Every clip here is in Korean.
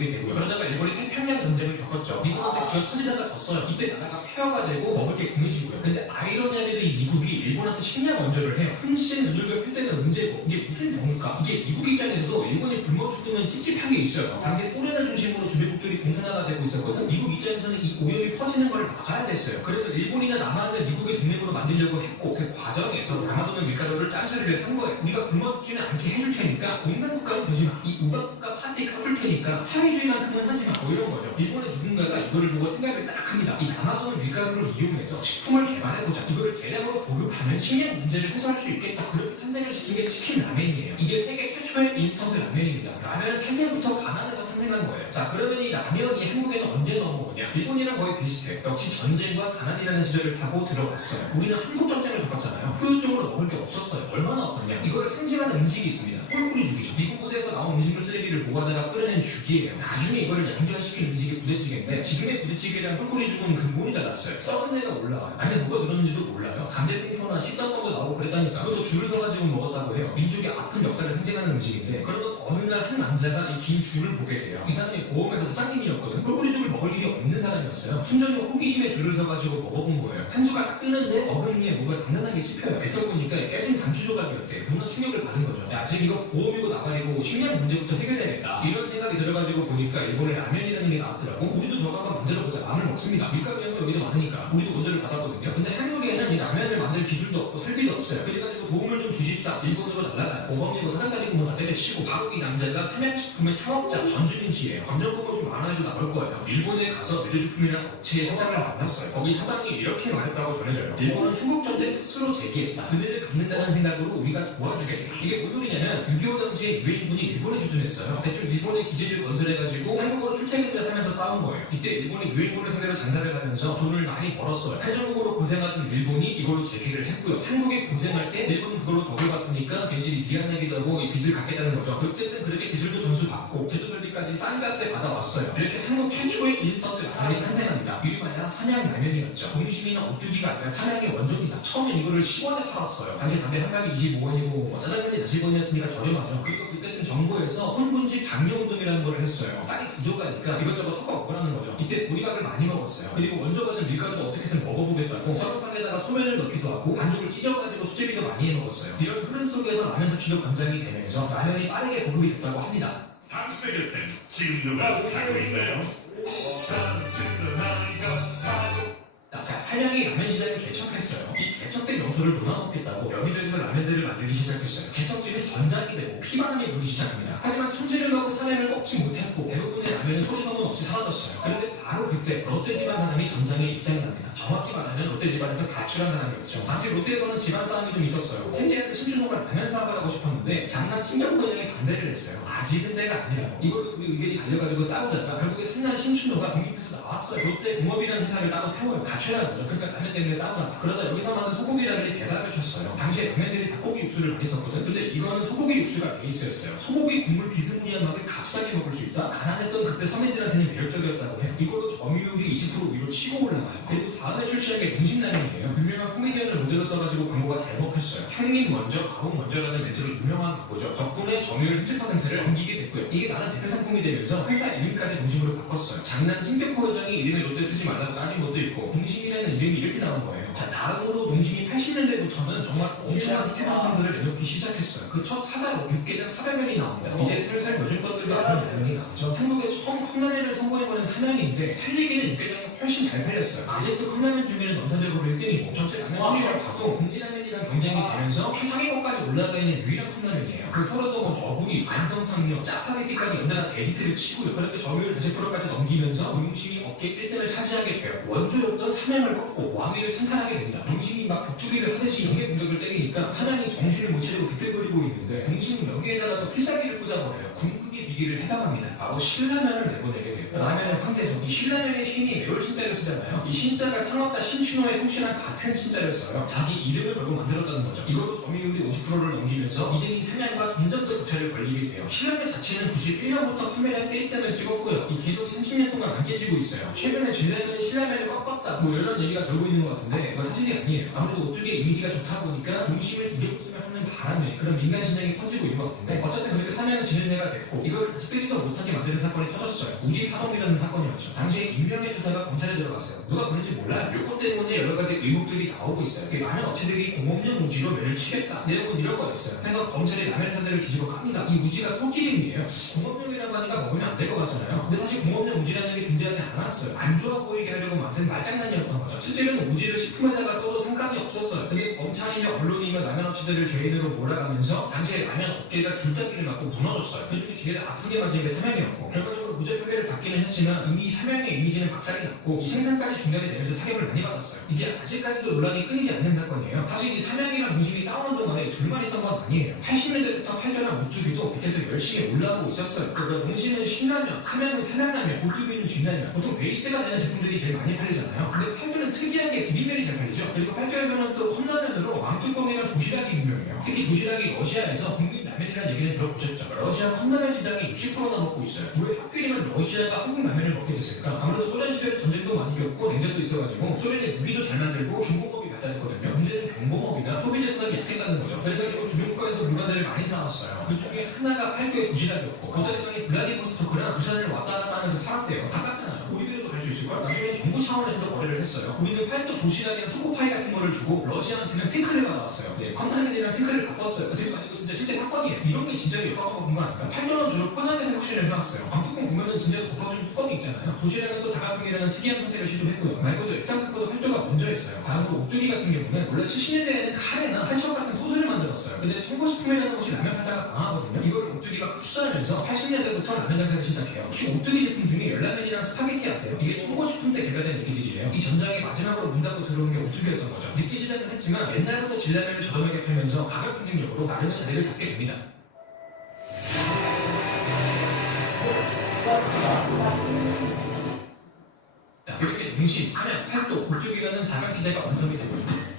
오게 되고요. 그러다가 일본이 태평양 전쟁을 겪었죠. 미국한테 쥐어 터지다가 졌어요. 이때 나라가 폐허가 되고 먹을 게 궁해지고요. 근데 아이러니하게도 이 미국이 일본한테 식량 원조를 해요. 훨씬 두들겨 팰 때는 문제고 이게 무슨 병일까? 이게 미국 입장에서도 일본이 굶어 죽으면 찝찝한 게 있어요. 당시 소련을 중심으로 주변국들이 공산화가 되고 있었거든. 미국 입장에서는 이 오염이 퍼지는 걸 막아야 됐어요. 그래서 일본이나 남한을 미국의 동맹으로 만들려고 했고 그 과정에서 남아도는 밀가루를 짠처리를 한 거예요. 우리가 굶어 죽지는 않게 해줄 테니까 공산국가는 되지 마. 이 우방국가 파티 까줄 테니까 사회주의만큼은 하지 마. 뭐 이런 거죠. 일본의 누군가가 이거를 보고 생각을 딱 합니다. 이 남아도는 밀가루를 이용해서 식품을 개발해보자. 이거를 대량으로 보급하면 식량 문제를 해소할 수 있겠다. 그렇게 탄생을 시킨 게 치킨 라멘이에요. 이게 세계 최초의 인스턴트 라면입니다. 라면은 태생부터 가난해서 탄생한 거예요. 자, 그러면 이 라면이 한국에는 언제 넘어오냐? 일본이랑 거의 비슷해. 역시 전쟁과 가난이라는 시절을 타고 들어갔어요. 우리는 한국 전쟁을 겪었잖아요. 후유증으로 먹을 게 없었어요. 얼마나 없었냐? 이거를 상징하는 음식이 있습니다. 꿀꿀이 죽이죠. 미국 부대에서 나온 음식물 쓰레기를 모아다가 끓여낸 죽이에요. 나중에 이거를 양조화시킨 음식이 부대찌개인데 지금의 부대찌개랑 꿀꿀이 죽은 근본이 달랐어요. 썩은 애가 올라와요. 안에 뭐가 들었는지도 몰라요. 담배꽁초나 식당권도 나오고 그랬다니까. 그래서 줄을 서가지고 먹었다고 해요. 민족의 아픈 역사를 상징하는 음식인데 그러면 어느 날 한 남자가 이 긴 줄을 보게 돼요. 이 사람이 보험회사 사장님이었거든. 꿀꿀이 죽을 먹을 일이 없는 사람이었어요. 순전히 호기심에 줄을 서가지고 먹어본 거예요. 한 수가 딱 뜨는데 어금니에 뭐가 단단하게 씹혀요. 뱉어보니까 깨진 단추 조각이었대. 문화 충격을 받은 거죠. 야, 지금 이거 보험이고 나발이고 식량 문제부터 해결해야겠다. 이런 생각이 들어가지고 보니까 일본에 라면이라는 게 나왔더라고. 우리도 저거 한번 만들어보자. 마음을 먹습니다. 밀가루 양도 여기도 많으니까 우리도 원조를 받았거든요. 근데 한국에는 이 라면을 만들 기술도 없고 설비도 없어요. 그래가지고 도움을 좀 주십사. 일본으로 날라가요. 보험이고 사장자리고 뭐 다 때려치고 바로 이 남자가 삼양식품의 창업자 전주민 씨예요. 검정고무 좀 많아도 나올 거예요. 일본에 가서 메르주품이라는 업체의 사장을 만났어요. 거기 사장이 이렇게 말했다고 전해져요. 일본은 한국전쟁 스스로 제기했다. 그들을 갚는다는 생각으로 우리가 도와주겠다. 이게 무슨 소리냐면 6.25 당시에 유엔군이 일본에 주둔했어요. 대충 일본의 기지를 건설해가지고 한국으로 출퇴근을 하면서 싸운 거예요. 이때 일본이 유엔군을 상대로 장사를 하면서 돈을 많이 벌었어요. 패전국으로 고생하던 일본이 이걸로 재기를 했고요. 한국이 고생할 때 일본은 그걸로 덕을 봤으니까 왠지 미안하기도 하고 이 빚을 갚겠다는 거죠. 어쨌든 그렇게 기술도 전수받고 제조설비까지 싼 값에 받아왔어요. 이렇게 한국 최초의 인스턴트 라면이 탄생합니다. 이름이 아니라 삼양라면이었죠. 동심이나 오뚜기가 아니라 삼양의 원조입니다. 처음엔 이거를 10원에 팔았어요. 당시 담배 한 갑이 25원이고 짜장면이 40원이었으니까 저렴하죠. 그리고 그때쯤 정부에서 혼분식 당뇨운동이라는 걸 했어요. 쌀이 부족하니까 이것저것 섞어 먹으라는 거죠. 이때 보리밥을 많이 먹었어요. 그리고 원조받은 밀가루도 어떻게든 먹어보겠다고 설렁탕에다가 소면을 넣기도 하고 반죽을 찢어가지고 수제비도 많이 해 먹었어요. 이런 흐름 속에서 라면 섭취도 권장이 되면서 라면이 빠르게 보급이 됐다고 합니다. 당신의 곁엔 지금 누가 가고 있나요? 자, 삼양이 라면 시장을 개척했어요. 이 개척된 영토를 논아먹겠다고 여기저기서 라면들을 만들기 시작했어요. 개척지는 전장이 되고 피바람이 불기 시작합니다. 하지만 손질을 하고 삼양을 먹지 못했고 대부분의 라면은 소리소문 없이 사라졌어요. 그런데 바로 그때 롯데 집안 사람이 전장에 입장을 합니다. 정확히 말하면 롯데 집안에서 가출한 사람이었죠. 당시 롯데에서는 집안 싸움이 좀 있었어요. 생제하는 신춘호가 라면 사업을 하고 싶었는데 장남 친정부장이 반대를 했어요. 아직은 때가 아니라고. 이걸 둘이 의견이 갈려가지고 싸우다가 결국에 산난 신춘호가 독립해서 나왔어요. 롯데 공업이라는 회사를 따로 세워요. 가출한 거죠. 그러니까 라면 때문에 싸우다가. 그러다 여기서 만든 소고기 라면이 대박을 쳤어요. 당시에 라면들이 닭고기 육수를 많이 썼거든. 근데 이거는 소고기 육수가 베이스였어요. 소고기 국물 비스무리한 맛을 값싸게 먹을 수 있다? 가난했던 그때 서민들한테는 매력적이었다고 해요. 이걸로 점유율이 20% 위로 치고 올라가요. 그리고 다음에 출시한 게 농심라면이에요. 유명한 코미디언을 모델로 써가지고 광고가 잘 먹혔어요. 형님 먼저, 아웅 먼저라는 멘트로 유명한 광고죠. 덕분에 점유율 30%를 넘기게 됐고요. 이게 나는 대표 상품이 되면서 회사 이름까지 농심으로 바꿨어요. 장난 진격호 회장이 이름에 롯데 쓰지 말라고 따진 것도 있고 농심이라는 이름이 이렇게 나온 거예요. 자, 다음으로 농심이 80년대부터는 정말 엄청난 히트 상품들을 내놓기 시작했어요. 그 첫 사자로 육개장 400면이 나옵니다. 이제 슬슬 요즘 것들도 아는 라면이 나오죠. 한국에 처음 컵라면을 선보여보는 삼양인데 팔리기는 육개장이 훨씬 잘 팔렸어요. 아직도 컵라면 중에는 넘사벽으로 1등이고 전체 라면 순위를 봐도 봉지라면이랑 경쟁이 되면서 최상위권까지 올라가 있는 유일한 컵라면이에요. 그 후로도 뭐 어구이, 안성탕면, 짜파게티까지 연달아 대히트를 치고요. 그렇게 점유율 40%까지 넘기면서 농심이 업계 1등을 차지하게 돼요. 원조였던 삼양을 꺾고 왕위를 찬탈하게 됩니다. 농심이 막 격투기를 하듯이 경계 공격을 때리니까 삼양이 정신을 못 차리고 비틀거리고 있는데 농심은 여기에다가 또 필살기를 꽂아버려요. 궁극의 비기를 해방합니다. 바로 신라면을 내보내게 돼요. 라면은 황제죠. 이 신라면의 신이 매월 신자를 쓰잖아요. 이 신자가 창업자 신춘호의 성씨랑 같은 신자를 써요. 자기 이름을 걸고 만들었다는 거죠. 이걸로 점유율이 50%를 넘기면서 이등이 삼양과 점점 더 격차를 벌리게 돼요. 신라면 자체는 91년부터 카메라 때 1등을 찍었고요. 이 기록이 30년 동안 안 깨지고 있어요. 최근에 진라면이 신라면을 꺾었다 뭐 이런 얘기가 돌고 있는 것 같은데 그거 사실이 아니에요. 아무래도 오뚜기의 이미지가 좋다 보니까 농심을 이겼으면 하는 바람에 그런 민간 신장이 퍼지고 있는 것 같은데 어쨌든 그렇게 삼양은 진행해가 됐고 이걸 이걸 다시 뜨지도 못하게 만드는 사건이 터졌어요. 우지 파동이라는 사건이었죠. 당시에 임명의 주사가 검찰에 들어갔어요. 누가 그런지 몰라요. 요것 때문에 여러 가지 의혹들이 나오고 있어요. 많은 업체들이 공업용 우지로 면을 치겠다. 내용은 이런 거였어요. 그래서 검찰이 라면 회사들을 뒤집어 깝니다. 이 우지가 소기름이에요. 공업용이라고 하니까 먹으면 안 될 것 같잖아요. 근데 사실 공업용 우지라는 게 존재하지 않았어요. 안 좋아 보이게 하려고 만든 말장난이었던 거죠. 실제로는 우지를 식품에다가 써도 상관이 없었어요. 근데 검찰이며 언론이며 라면 업체들을 죄인으로 몰아가면서 당시에 라면 업계가 줄다리기를 맞고 무너졌어요. 그중에 제일 아프게 맞은 게 삼양이었고 결과적으로 무죄 표결을 받기는 했지만 이미 삼양의 이미지는 박살이 났고 이 생산까지 중단이 되면서 타격을 많이 받았어요. 이게 아직까지도 논란이 끊이지 않는 사건이에요. 사실 이 삼양이랑 농심이 싸우는 동안에 둘만 있던 건 아니에요. 80년대부터 팔려난 오뚜기도 밑에서 열심히 올라오고 있었어요. 그러니까 농심은 신라면, 삼양은 삼양라면, 오뚜기는 쥐라면 보통 베이스가 되는 제품들이 제일 많이 팔리잖아요. 근데 팔도는 특이하게 비빔면이 잘 팔리죠. 그리고 팔도에서는 또 컵라면으로 왕뚜껑이랑 도시락이 유명해요. 특히 도시락이 러시아에서 국민 라면이라는 얘기는 들어보셨죠. 러시아 컵라면 시장이 60%나 먹고 있어요. 왜 하필이면 러시아가 한국 라면을 먹게 됐을까? 아무래도 소련 시대에 전쟁도 많이 겪고 냉전도 있어가지고 소련의 무기도 잘 만들고 중공업이 갖다 줬거든요. 문제는 경공업이나 소비재 산업이 약했다는 거죠. 그래가지고 주변 국가에서 물건들을 많이 사왔어요. 그 중에 하나가 팔도의 도시락이었고 도달성이 블라디보스토크랑 부산을 왔다 갔다 하면서 팔았대요. 가깝잖아요. 우리들도 갈 수 있을걸? 나중에 정부 차원에서도 거래를 했어요. 우리는 팔도 도시락이랑 초코파이 같은 거를 주고 러시아한테는 탱크를 받아왔어요. 컵라면이랑 탱크를 바꿨어요. 그게 아니고 진짜 실제 사건이에요. 이런 게 진짜 역학하고 본 거 아닐까? 팔도는 주로 포장에서 혁신을 해왔어요. 방뚜껑 보면은 진짜 덮어주는 뚜껑이 있잖아요. 도시락은 또 자가평이라는 특이한 형태를 시도했고요. 말고도 액상스포도 팔도가 먼저 했어요. 다음으로 옥두기 같은 경우는 원래 70년대에는 카레나 한치업 같은 소스를 만들었어요. 근데 청고식품이라는 곳이 라면 팔다가 망하거든요. 이걸 옥두기가 흡수하면서 80년대부터 라면 장사를 시작해요. 혹시 옥두기 제품 중에 열라면이랑 스파게티 아세요? 이게 청고식품 때 개발된 느끼들이에요. 이 전장이 마지막으로 문 닫고 들어온 게 옥두기였던 거죠. 늦게 시작은 했지만 옛날부터 진라면을 저렴하게 팔면서 가격 경쟁력으로 나름의 자리를 잡게 됩니다. 자, 이렇게 농심, 삼양, 팔도, 오뚜기라는 사각지대가 완성이 되고 있죠.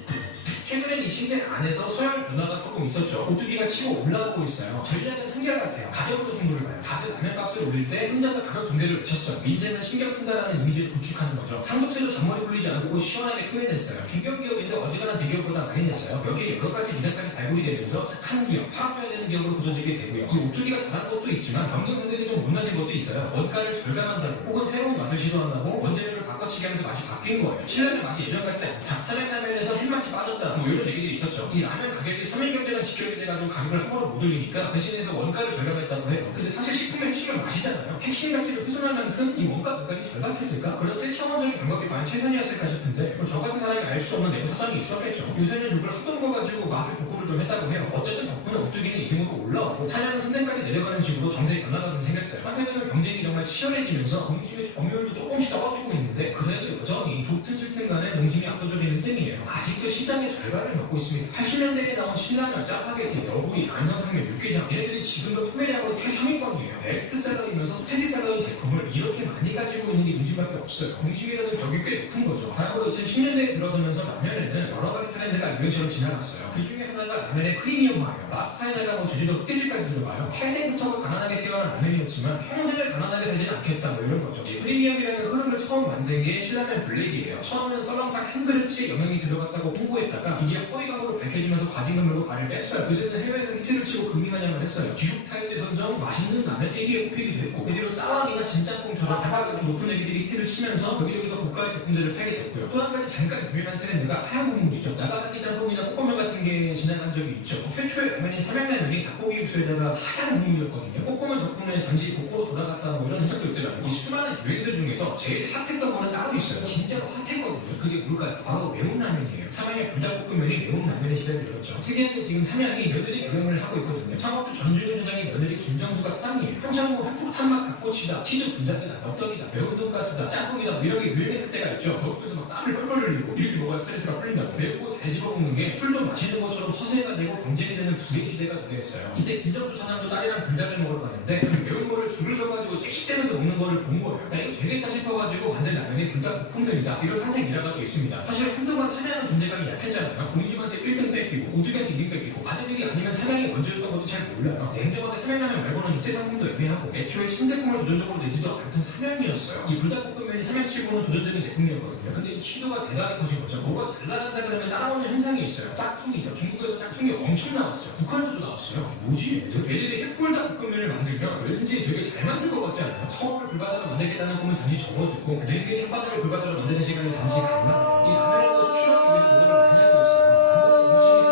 최근엔 이 체제 안에서 서열 변화가 조금 있었죠. 오뚜기가 치고 올라오고 있어요. 전략은 한결같아요. 가격으로 승부를 봐요. 다들 라면 값을 올릴 때 혼자서 가격 동결을 외쳤어요. 민재는 신경 쓴다라는 이미지를 구축하는 거죠. 상속세도 잔머리 굴리지 않고 시원하게 표현했어요. 중견기업인데 어지간한 대기업보다 많이 냈어요. 여기에 여러 가지 미담까지 발굴이 되면서 착한 기업, 팔아줘야 되는 기업으로 굳어지게 되고요. 이 오뚜기가 잘한 것도 있지만 경쟁사들이 좀 못나진 것도 있어요. 원가를 절감한다고 혹은 새로운 맛을 시도한다고 원재료를 바꿔치기 하면서 맛이 바뀐 거예요. 신라면 맛이 예전 같지 않다. 삼양라면에서 힐맛이 빠졌다. 뭐 이런 얘기들이 있었죠. 이 라면 가격이 삼일경제랑 직결이 돼가지고 가격을 함부로 못 올리니까 대신해서 원가를 절감했다고 해요. 근데 사실 식품의 핵심은 맛이잖아요. 핵심 가치를 훼손할 만큼 이 원가 절감이 절박했을까? 그런 1차원적인 방법이 과연 최선이었을까 싶은데 저 같은 사람이 알 수 없는 내부 사정이 있었겠죠. 요새는 이걸 후동거가지고 맛을 복구를 좀 했다고 해요. 어쨌든 덕분에 옥주기는 2등으로 올라왔고 삼양은 3등까지 내려가는 식으로 정세의 변화가 좀 생겼어요. 한편으로는 경쟁이 정말 치열해지면서 농심의 점유율도 조금씩 떨어지고 있는데 그래도 여전히 좋든 싫든 간에 농심이 압도적인 1등이에요. 아직도 시장의 절반을 먹고 있습니다. 80년대에 나온 신라면, 짜파게티, 너구리, 안성탕면, 육개장 얘네들이 지금도 판매량으로 최상위권이에요. 베스트셀러이면서 스테디셀러인 제품을 이렇게 많이 가지고 있는 게 농심밖에 없어요. 농심이라는 벽이 꽤 높은 거죠. 다음으로 2010년대에 들어서면서 라면에는 여러 가지 트렌드가 유행처럼 지나갔어요. 그 중에 하나가 라면의 프리미엄화예요. 랍스타에다가 뭐 제주도 흑돼지까지 들어가요. 태생부터 가난하게 태어난 라면이었지만 평생을 가난하게 살지는 않겠다 뭐 이런 거죠. 이 프리미엄이라는 흐름을 처음 만든 게 신라면 블랙이에요. 처음에는 썰렁탕 한 그릇에 영양이 들어갔다고 홍보했다가 이게 허위감으로 밝혀지면서 과징금 물고 발을 뺐어요. 요새는 해외에서 히트를 치고 금이환영을 했어요. 뉴욕 타임즈 선정 맛있는 라면 1위에 뽑히기도 했고 그 뒤로 짜왕이나 진짬뽕처럼 다가가 좀 높은 애기들이 히트를 치면서 여기저기서 고가의 제품들을 팔게 됐고요. 또 한 가지 잠깐 유명한 트렌드가 하얀 국물이죠. 나가사키 짬뽕이나 꼬꼬면 같은 게 지나간 적이 있죠. 최초의 라면인 삼양라면이 닭고기 육수에다가 하얀 국물이었거든요. 꼬꼬면 덕분에 잠시 복고로 돌아갔다 뭐 이런 해석도 있더라고요. 이 수많은 유행들 중에서 제일 핫했던 거는 따로 있어요. 진짜로 핫했거든요. 그게 뭘까요? 바로 매운 라면이에요. 삼양의 불닭볶음면이 매운 라면의 시대를 열었죠. 특이한 게 지금 삼양이 며느리 경영을 하고 있거든요. 창업주 전준현 회장의 며느리 김정수가 사장이에요. 한참 뭐 한폭탄맛 닭꼬치다, 치즈 불닭이다, 엽떡이다, 매운 돈가스다, 짬뽕이다 뭐 이런 게 유행했을 때가 있죠. 거기서 막 땀을 뻘뻘 흘리고 이렇게 먹어야 스트레스가 풀린다고. 맵고 잘 집어먹는 게 술도 마시는 것처럼 허세가 되고 경쟁이 되는 불의 시대가 도래했어요. 이때 김정수 사장도 딸이랑 불닭을 먹으러 갔는데 그 매운 거를 줄을 서가지고 씩씩대면서 먹는 거를 본 거예요. 나 이거 되겠다 싶어가지고 만든 라면이 불닭볶음면이다. 이런 탄생 일화가 또 있습니다. 사실 한동안 삼양은 존재감이 약했잖아요. 공심한테 1등 뺏기고 오뚜기한테 2등 뺏기고 아재들이 아니면 삼양이 먼저였던 것도 잘 몰라요. 냉정하게 삼양라면 말고는 이때 상품도 애매하고 애초에 신제품을 도전적으로 내지도 않던 삼양이었어요. 이 불닭볶음면이 삼양치고는 도전적인 제품이었거든요. 근데 이 키도가 대단히 커진 거죠. 뭐가 잘 나간다 그러면 따라오는 현상이 있어요. 짝퉁이죠. 중국에서 짝퉁이 엄청 나왔어요. 북한에서도 나왔어요. 뭐지 얘들? 얘들이 핵불닭볶음면을 만들면 왠지 되게 잘 만들 것 같지 않아요? 서울을 불바다로 만들겠다는 꿈은 잠시 접어두고 랜길이 혓바다를 불바다로 만드는 시간을 잠시 갖나? 이 라면을 또 수출하기 위해서 노력을 많이 하고 있어요. 아무튼 음식이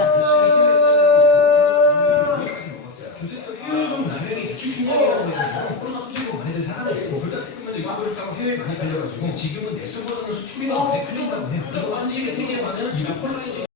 한국어 이미 여기까지 먹었어요. 근데 또 해외에서 라면이 대충 중량이라고 해가지고 코로나 터지고 많이들 사가지고 불닭볶음면도 유튜브를 타고 해외에 많이 팔려가지고 지금은 내수보다는 수출이 더 많이 팔린다고 해요. 또 한식의 세계화는 이 나폴라인